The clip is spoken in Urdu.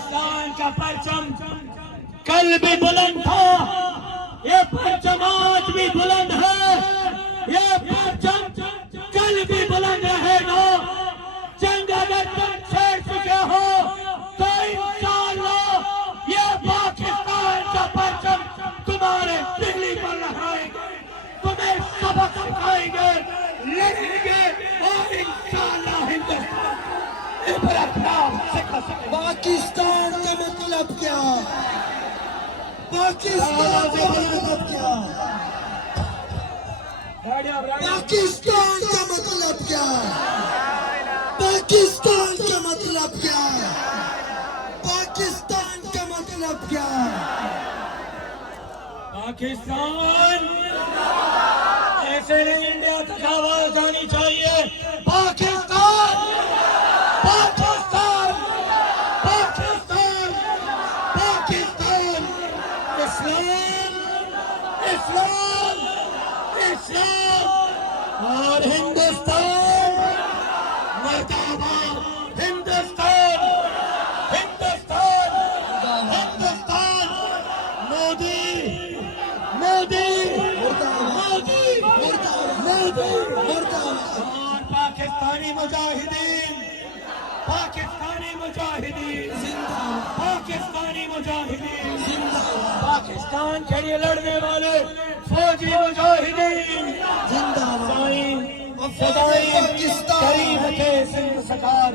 پاکستان کا پرچم کل بھی بلند تھا، یہ پرچم آج بھی بلند ہے، یہ پرچم کل بھی بلند رہے گا۔ جنگ اگر تم چھیڑ چکے ہو تو انشاءاللہ یہ پاکستان کا پرچم تمہارے بجلی پر لہرائیں گے، تمہیں سبق سکھائیں گے، لڑیں گے اور انشاءاللہ ہندوستان پر اپنا سکھا سکے۔ پاکستان کا مطلب کیا؟ پاکستان کا مطلب کیا؟ پاکستان کا مطلب کیا؟ پاکستان کا مطلب کیا؟ پاکستان کا مطلب کیا؟ پاکستان ایسے نہیں، انڈیا تک آواز آنی چاہیے، پاکستان پاکستان پاکستان پاکستان، اسلام اسلام اسلام اور ہندوستان مرتبہ، ہندوستان ہندوستان ہندوستان، مودی مودی مودی مودی، اور پاکستانی مجاہدین، پاکستانی مجاہدین، پاکستانی مجاہدین، پاکستان کے لیے لڑنے والے فوجی مجاہدین، زندہ باد فدائیں کریم کے سندھ سرکار۔